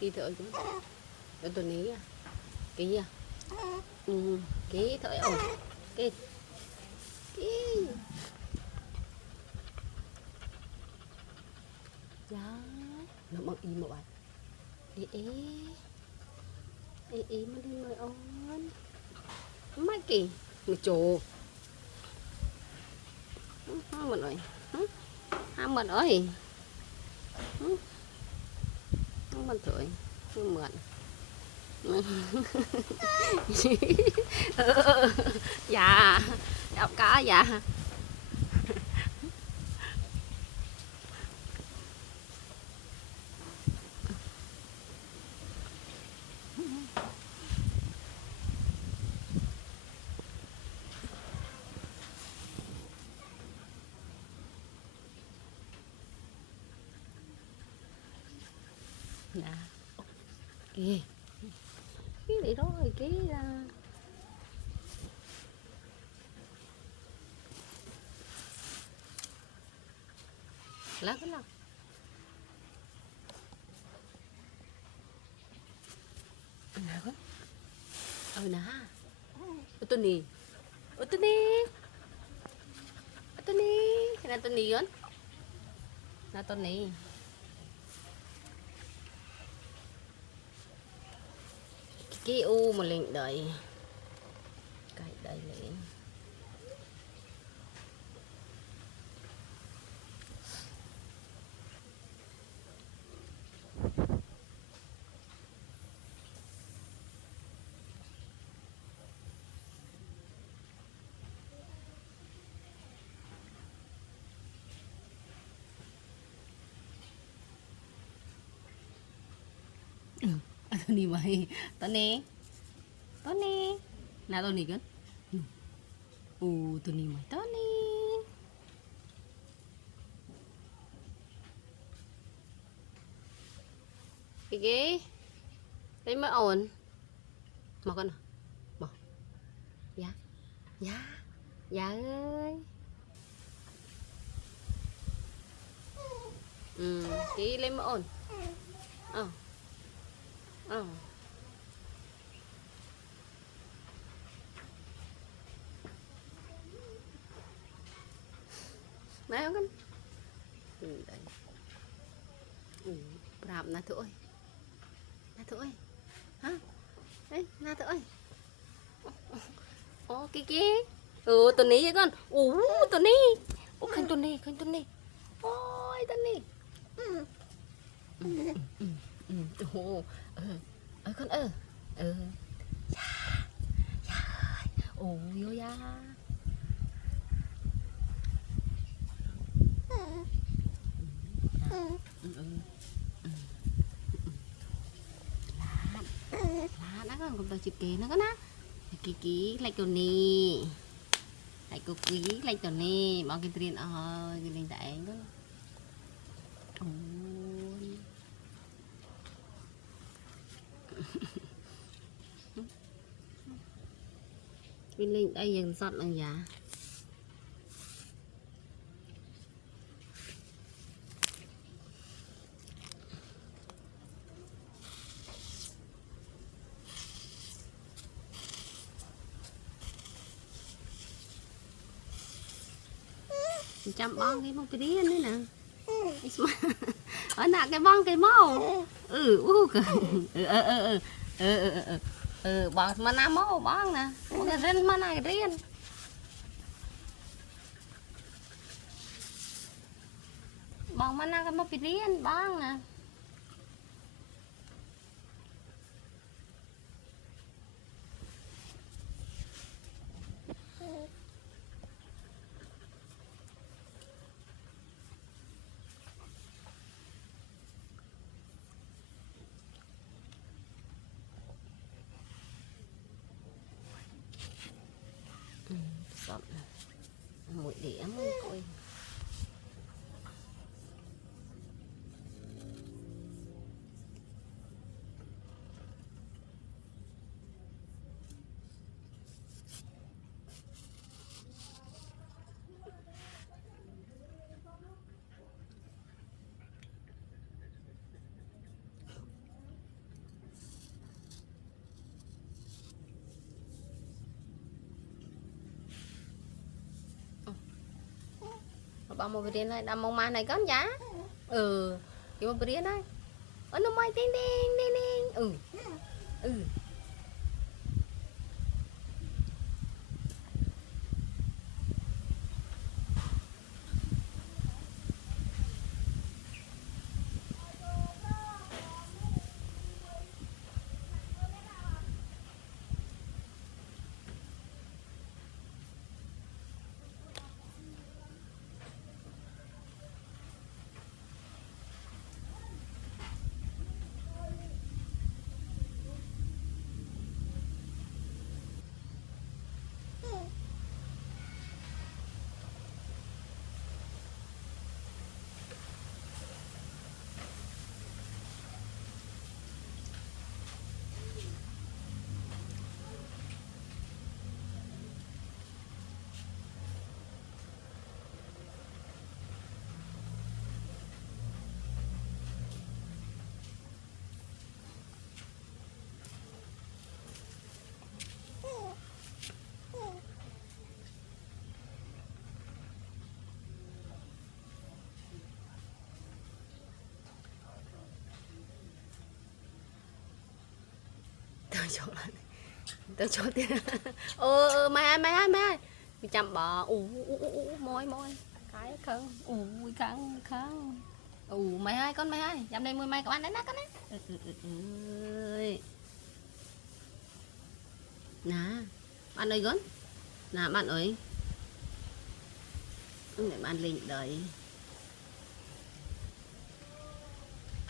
Kỳ thở chứ. Ở tuầnนี้à? Kỳ à? Kỳ thở ổn. Kỳ. Kỳ. Dạ. Nó mặc im một bạn. Ê. Mà đi mời ổn. Mấy kỳ. Mà trồ. Mình ơi. Mình ơi. Mình thôi. Mượn. Dạ. Đọc cá dạ. Dạ. Kìa. Cái này đó rồi cái lá cái nào nào quá nè Tony Tony Tony cái này Tony kan nah Tony cái u mà liền đợi cái đây liền Tony mày Tony Tony nah Tony kan Tony mày Tony cái đấy mới ổn mà con mà dạ dạ dạ ơi tí lên mới ổn ờ đấy không con đấy Prap na thôi hả đấy na thôi cái tuần này con tuần này khanh tuần này ôi tuần này con dạ vô ya lá nó còn tao chụp kề nó có ná kiki like tuần này lại cô quý like tuần này bao cái tiền cái này tại có bên lên đây dần sọt bằng giá chăm bong cái bông cái đi nữa nè ở nè cái bong cái màu bong mà nam màu bong nè cái riêng mà này riêng bong mà nam cái màu cái riêng bong nè một đĩa môi coi bao một viên này đâm mông mai này con giá cái một viên này nó mai ting ting ting ting tôi cho tiền mày ơi chăm bò môi cái khăn mày ơi con mày ơi dám đây mười mày các bạn đánh nát con đấy nè bạn ơi con nè bạn ơi để bạn lên đợi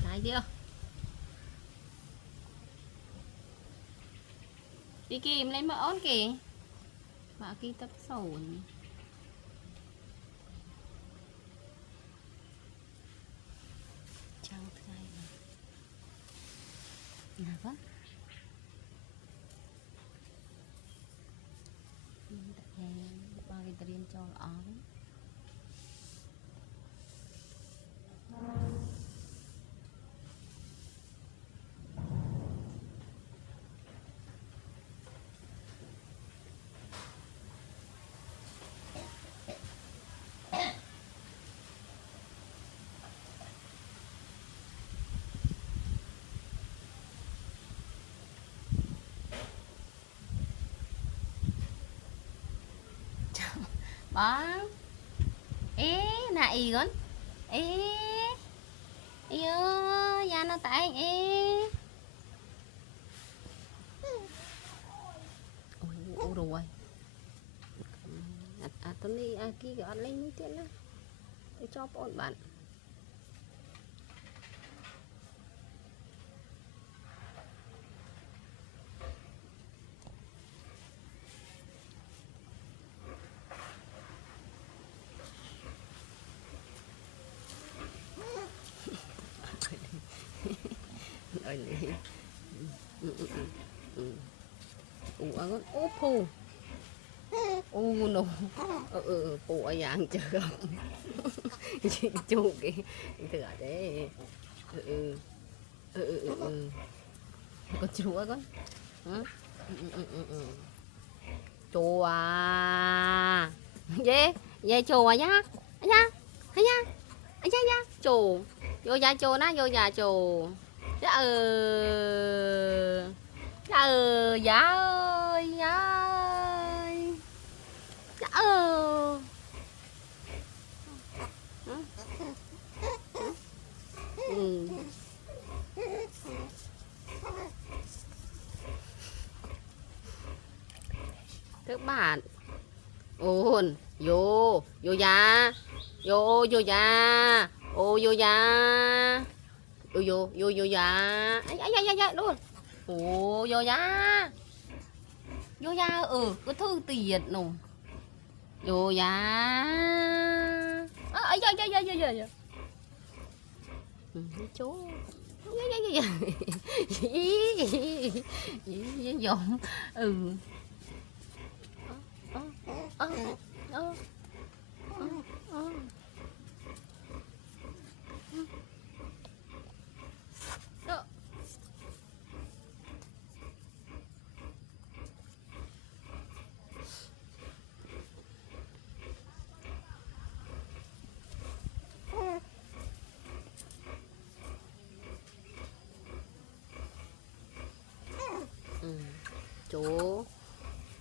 thấy chưa đi kìm lên mà ón kìa bà kia tập sổ chẳng thay nè con ba cái tiền cho ón bóng ê nà y con ê ơi da nó tại ê ôi rồi tôi đi kia gọi lên như thế nữa tôi cho bọn bạn con phù no phù ở dạng chưa chú cái thừa đấy con chúa con chùa dê chùa nhá nhá nhá chùa vô nhà chùa nó vô nhà chùa dạ dạ ơi các bạn ôn vô nhà vô nhà vô nhà vô nhà ấy luôn vô nhà có thư tiền nè vô nhà chú giọng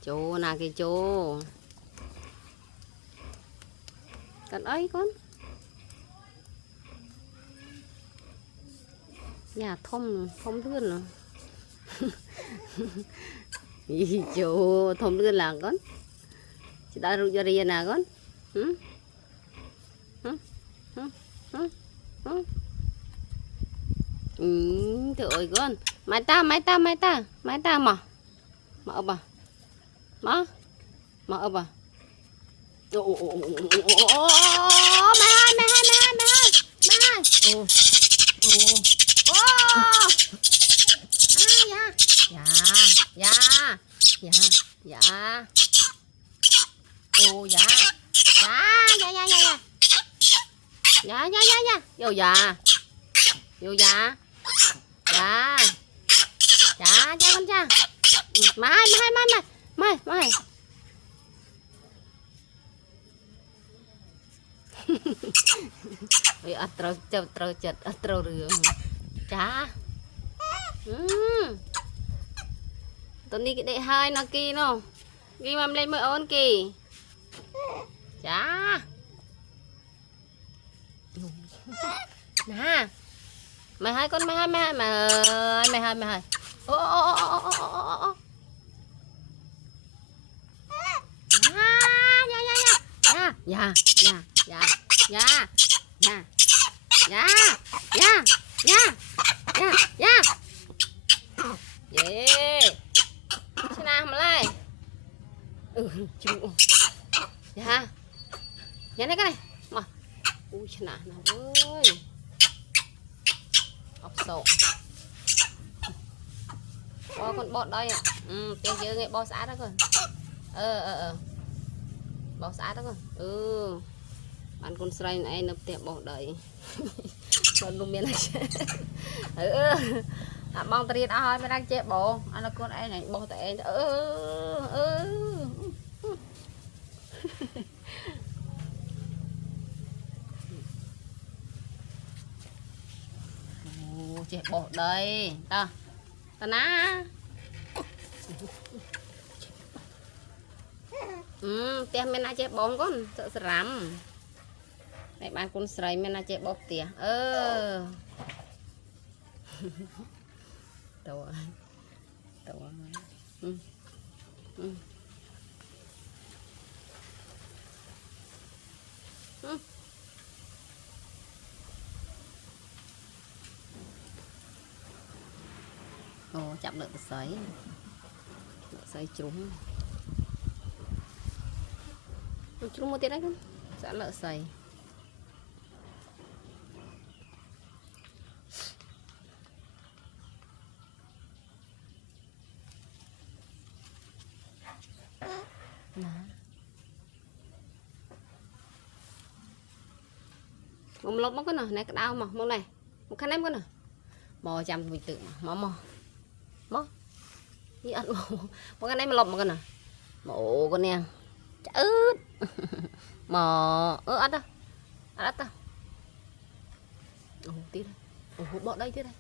Chô nào kìa chô. Con ơi con. Nhà thông lươn rồi. Chô thông lươn là con. Chị đã rụt ra riêng nào con. Hử? Hử? Hử? Hử? Hử? Trời ơi con. Mai ta mà ấp à. Mà ấp à. Vô dạ cha con cha mai ôi trâu chật trâu rửa cha tụi đi cái đệ hai nó kia nó ghi mầm lên mới ôn kì cha nè mày hai con mày hai ô thế nào mà lại chú dạ dạ này cái này mà ui thế nào ơi ốc sổ bò con bọt đây ạ tiếng chơi nghe bò xã đó con bò xã đó con bạn con sray này nấp tiệm bò đầy con luôn miền này bong tây đó mới đang chơi bò anh là con ấy này bò tại chơi bò đây ta ná tiêm men ai chơi bóng con sợ sắm mẹ bạn con sấy men ai chơi bóp tỉa tàu chạm được sấy trúng một tí đấy con sẽ lợ sấy một lột mất con nào này cái đau mà mông này một khăn em con nào mò chăm mình tự mò như ăn một cái này mà lột một con nào mổ con nè ướt mò ăn ta tí đây bỏ đây tí đây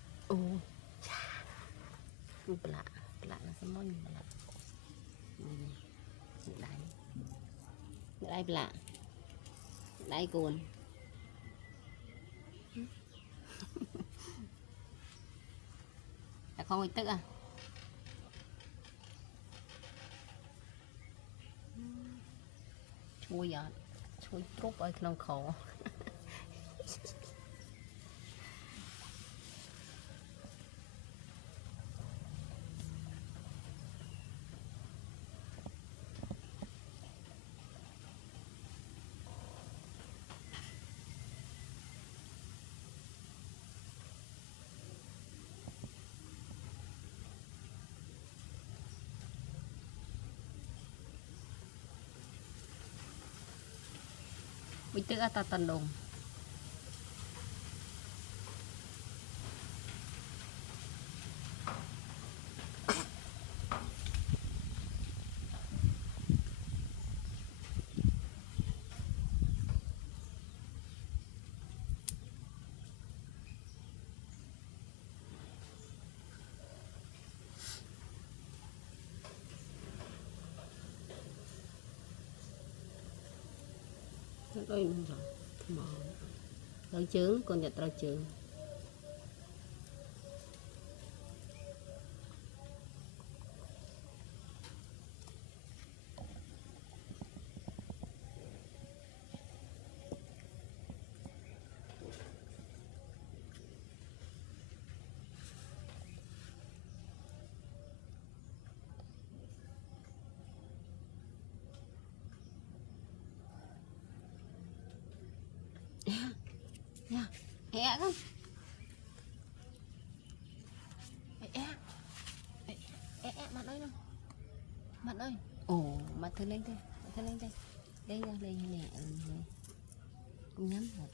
lạ là sao món đây lạ đây cuốn không phải tức à chui trúc ở trong khổ bình tĩnh ta tần đồng ơi rồi mà trâu trứng con nhặt trâu trứng nha con mặt ơi mặt ơi ồ mặt thử lên đây mặt thử lên đây đây ra đây nè cùng nhắm một